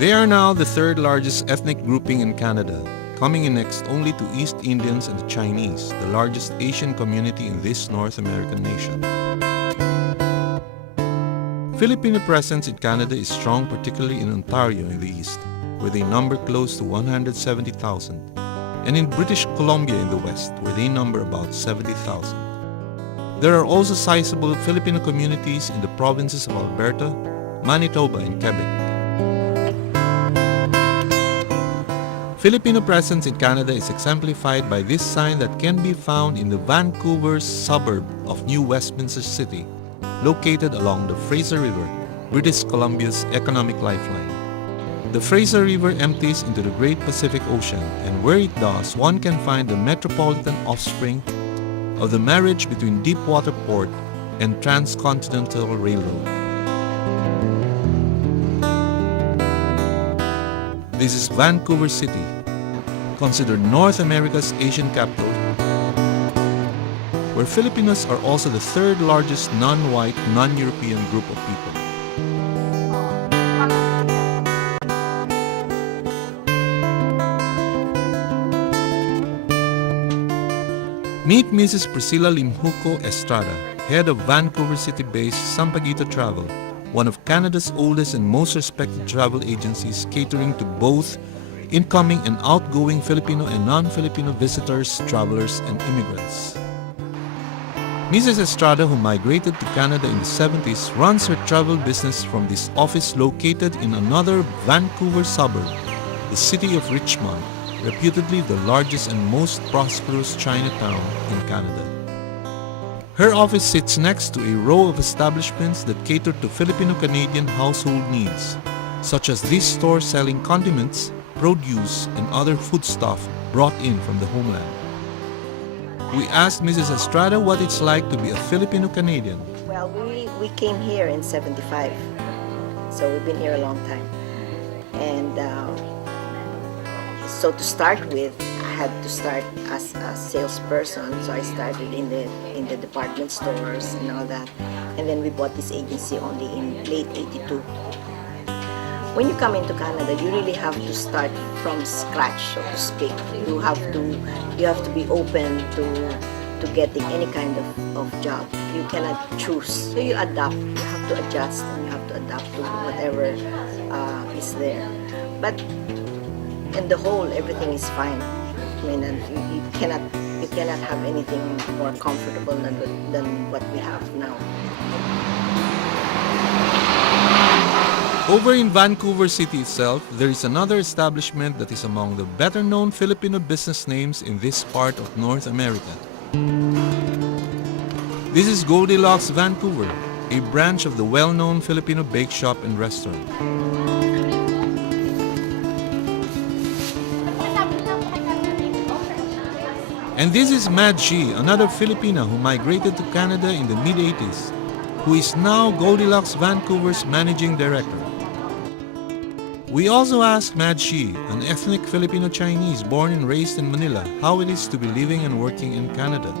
They are now the third largest ethnic grouping in Canada, coming in next only to East Indians and the Chinese, the largest Asian community in this North American nation. Filipino presence in Canada is strong, particularly in Ontario in the east, where they number close to 170,000, and in British Columbia in the west, where they number about 70,000. There are also sizable Filipino communities in the provinces of Alberta, Manitoba, and Quebec. Filipino presence in Canada is exemplified by this sign that can be found in the Vancouver suburb of New Westminster City, located along the Fraser River, British Columbia's economic lifeline. The Fraser River empties into the Great Pacific Ocean, and where it does, one can find the metropolitan offspring of the marriage between Deepwater Port and Transcontinental Railroad. This is Vancouver City, considered North America's Asian capital, where Filipinos are also the third largest non-white, non-European group of people. Meet Mrs. Priscilla Limhuco Estrada, head of Vancouver City-based Sampaguita Travel, one of Canada's oldest and most respected travel agencies catering to both incoming and outgoing Filipino and non-Filipino visitors, travelers, and immigrants. Mrs. Estrada, who migrated to Canada in the 70s, runs her travel business from this office located in another Vancouver suburb, the city of Richmond, reputedly the largest and most prosperous Chinatown in Canada. Her office sits next to a row of establishments that cater to Filipino-Canadian household needs, such as this store selling condiments, produce, and other foodstuff brought in from the homeland. We asked Mrs. Estrada what it's like to be a Filipino-Canadian. Well, we came here in 75, so we've been here a long time. And so to start with, I had to start as a salesperson, so I started in the department stores and all that. And then we bought this agency only in late 82. When you come into Canada, you really have to start from scratch, so to speak. You have to be open to getting any kind of job. You cannot choose. So you adapt. You have to adjust, and you have to adapt to whatever is there. But in the whole, everything is fine. I mean, and you cannot have anything more comfortable than what we have now. Over in Vancouver City itself, there is another establishment that is among the better-known Filipino business names in this part of North America. This is Goldilocks Vancouver, a branch of the well-known Filipino bake shop and restaurant. And this is Mad Shi, another Filipina who migrated to Canada in the mid-80s, who is now Goldilocks Vancouver's managing director. We also asked Mad Shi, an ethnic Filipino-Chinese born and raised in Manila, how it is to be living and working in Canada.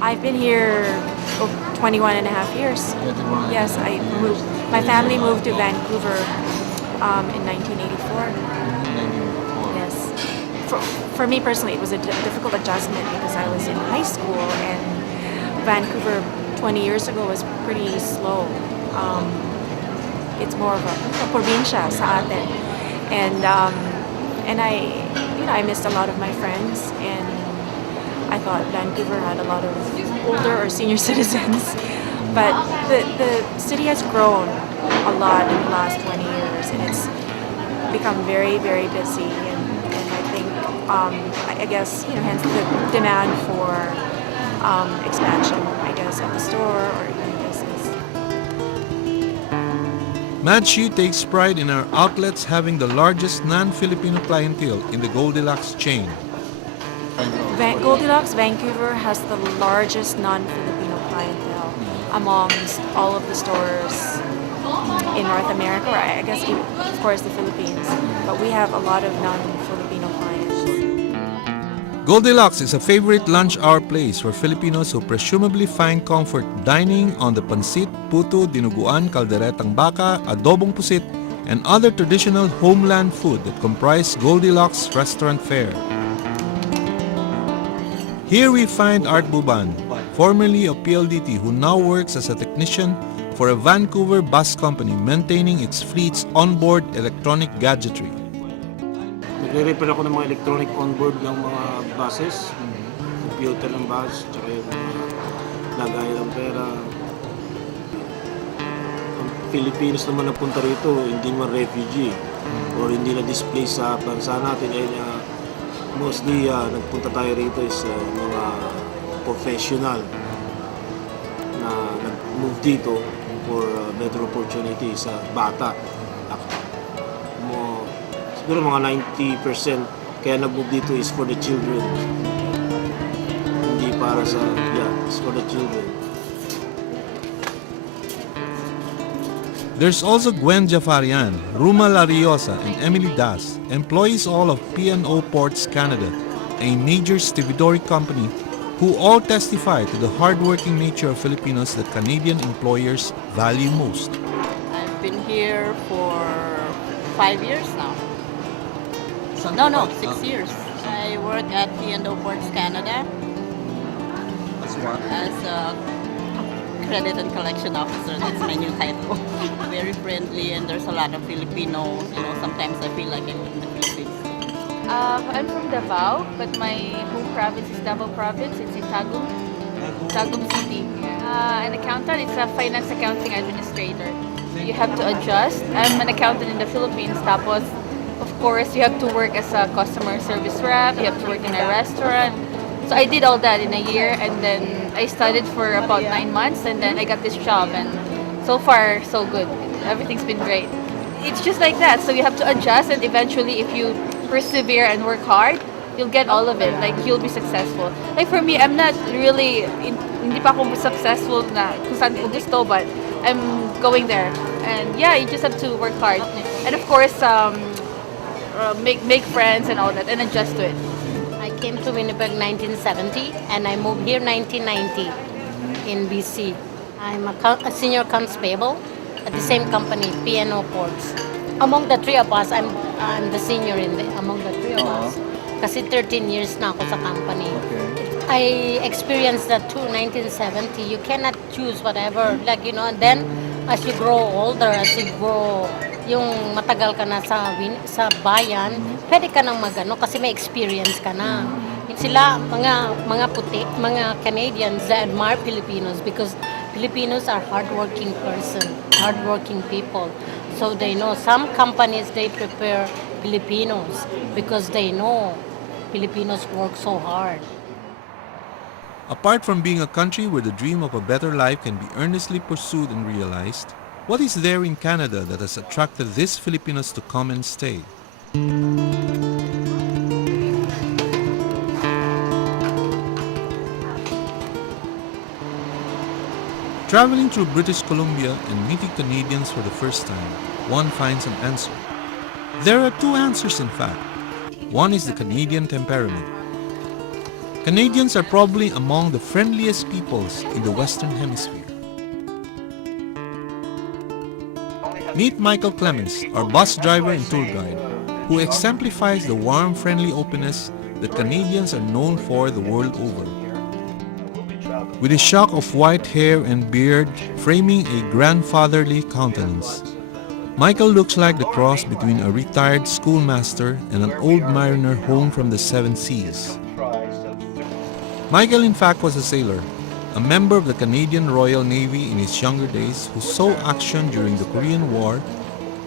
I've been here 21 and a half years. Yes, my family moved to Vancouver in 1984. Yes. For me personally, it was a difficult adjustment because I was in high school, and Vancouver 20 years ago was pretty slow. It's more of a probinsya sa atin, and I missed a lot of my friends, and I thought Vancouver had a lot of older or senior citizens, but the city has grown a lot in the last 20 years, and it's become very, very busy, and I think I guess hence the demand for expansion, I guess, of the store or even business. Mad Shi takes pride in our outlets having the largest non-Filipino clientele in the Goldilocks chain. Goldilocks Vancouver has the largest non-Filipino clientele amongst all of the stores in North America, or I guess of course the Philippines, but we have a lot of non-Filipino clients. Goldilocks is a favorite lunch hour place for Filipinos who presumably find comfort dining on the pansit, puto, dinuguan, kalderetang baka, adobong pusit, and other traditional homeland food that comprise Goldilocks restaurant fare. Here we find Art Buban, formerly of PLDT, who now works as a technician for a Vancouver bus company maintaining its fleet's onboard electronic gadgetry. Nagre-repair ako ng mga electronic onboard ng mga buses, computer ng bus, tsaka yung mga lagay ng pera. Ang Filipinos naman napunta rito, hindi man refugee or hindi na displaced sa bansa natin. Mostly nagpunta tayo rito is mga professional na nag-move dito for better opportunity sa bata. Siguro mga 90% kaya nag-move dito is for the children. Hindi para sa, it's for the children. There's also Gwen Jafarian, Ruma Lariosa, and Emily Das, employees all of P&O Ports Canada, a major stevedore company, who all testify to the hardworking nature of Filipinos that Canadian employers value most. I've been here for 5 years now. No, 6 years. I work at P&O Ports Canada as a credit and collection officer. That's my new title. Very friendly, and there's a lot of Filipinos. Sometimes I feel like I'm in the Philippines. I'm from Davao, but my home province is Davao Province. It's in Tagum City. An accountant, it's a finance accounting administrator. You have to adjust. I'm an accountant in the Philippines. Tapos, of course, you have to work as a customer service rep. You have to work in a restaurant. So I did all that in a year, and then I studied for about 9 months, and then I got this job, and so far, so good. Everything's been great. It's just like that. So you have to adjust, and eventually, if you persevere and work hard, you'll get all of it. Like, you'll be successful. Like, for me, I'm not really, hindi pa ako successful na kung saan ko gusto, but I'm going there. And yeah, you just have to work hard. And of course, make friends and all that, and adjust to it. I came to Winnipeg 1970 and I moved here 1990 in BC. I'm a senior accounts payable at the same company, P&O Ports. Among the three of us, I'm the senior among the three of us. Kasi 13 years na ako sa company. I experienced that too, 1970. You cannot choose whatever, and then as you grow older, as you grow, yung matagal ka na sa bayan, pwede ka nang magano kasi may experience ka na. Sila, mga puti, mga Canadians, they admire Filipinos because Filipinos are hardworking people. So they know some companies, they prepare Filipinos because they know Filipinos work so hard. Apart from being a country where the dream of a better life can be earnestly pursued and realized, what is there in Canada that has attracted these Filipinos to come and stay? Traveling through British Columbia and meeting Canadians for the first time, one finds an answer. There are two answers, in fact. One is the Canadian temperament. Canadians are probably among the friendliest peoples in the Western Hemisphere. Meet Michael Clemens, our bus driver and tour guide, who exemplifies the warm, friendly openness that Canadians are known for the world over. With a shock of white hair and beard framing a grandfatherly countenance, Michael looks like the cross between a retired schoolmaster and an old mariner home from the seven seas. Michael, in fact, was a sailor, a member of the Canadian Royal Navy in his younger days who saw action during the Korean War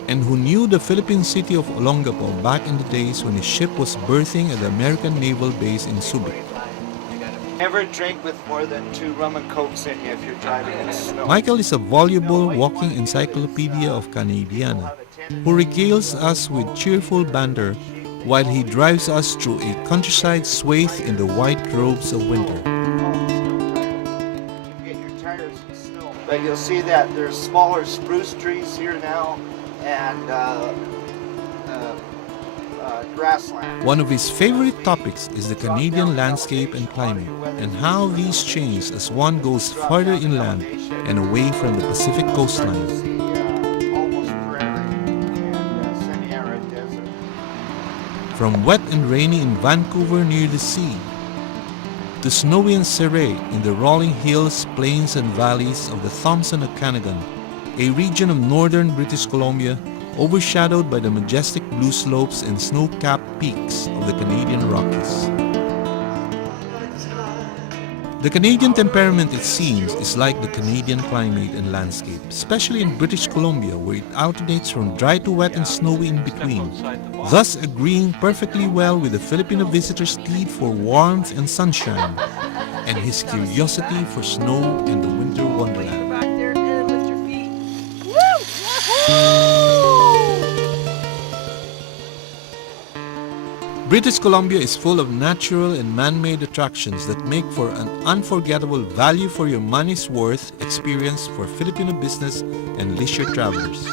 and who knew the Philippine city of Olongapo back in the days when his ship was berthing at the American Naval Base in Subic. Never drink with more than 2 rum and cokes in you if you're driving in snow. Michael is a voluble walking encyclopedia of Canadiana, who regales us with cheerful banter while he drives us through a countryside swathed in the white robes of winter. Get your tires in snow. But you'll see that there's smaller spruce trees here now and grassland. One of his favorite topics is the Canadian landscape and climate, and how these change as one goes farther inland and away from the Pacific coastline. Almost prairie. from wet and rainy in Vancouver near the sea, to snowy and serene in the rolling hills, plains and valleys of the Thompson Okanagan, a region of northern British Columbia overshadowed by the majestic blue slopes and snow-capped peaks of the Canadian Rockies. The Canadian temperament, it seems, is like the Canadian climate and landscape, especially in British Columbia, where it alternates from dry to wet and snowy in between, thus agreeing perfectly well with the Filipino visitor's need for warmth and sunshine, and his curiosity for snow and the winter wonderland. Back there and lift your feet. British Columbia is full of natural and man-made attractions that make for an unforgettable value for your money's worth experience for Filipino business and leisure travelers.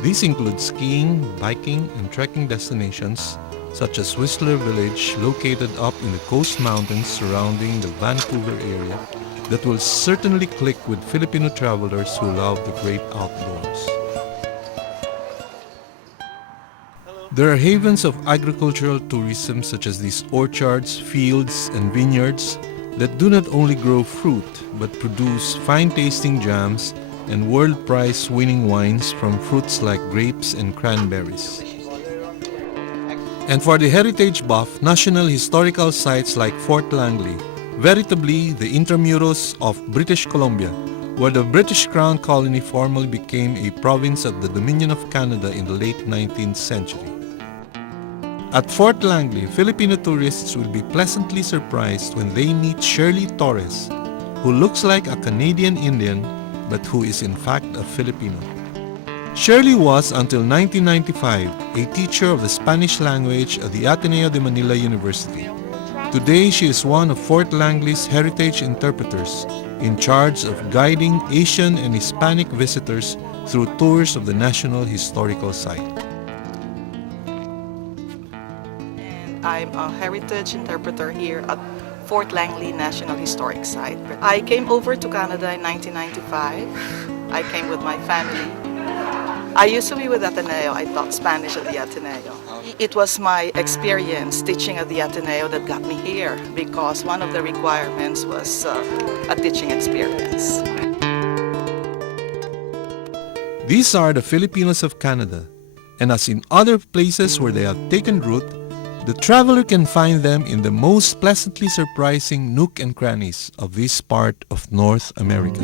These include skiing, biking, and trekking destinations such as Whistler Village, located up in the coast mountains surrounding the Vancouver area, that will certainly click with Filipino travelers who love the great outdoors. There are havens of agricultural tourism such as these orchards, fields, and vineyards that do not only grow fruit but produce fine-tasting jams and world prize-winning wines from fruits like grapes and cranberries. And for the heritage buff, national historical sites like Fort Langley, veritably the intramuros of British Columbia, where the British Crown colony formally became a province of the Dominion of Canada in the late 19th century. At Fort Langley, Filipino tourists will be pleasantly surprised when they meet Shirley Torres, who looks like a Canadian Indian but who is in fact a Filipino. Shirley was, until 1995, a teacher of the Spanish language at the Ateneo de Manila University. Today, she is one of Fort Langley's heritage interpreters in charge of guiding Asian and Hispanic visitors through tours of the National Historical Site. I'm a heritage interpreter here at Fort Langley National Historic Site. I came over to Canada in 1995. I came with my family. I used to be with Ateneo. I taught Spanish at the Ateneo. It was my experience teaching at the Ateneo that got me here because one of the requirements was a teaching experience. These are the Filipinos of Canada, and as in other places where they have taken root, the traveler can find them in the most pleasantly surprising nook and crannies of this part of North America.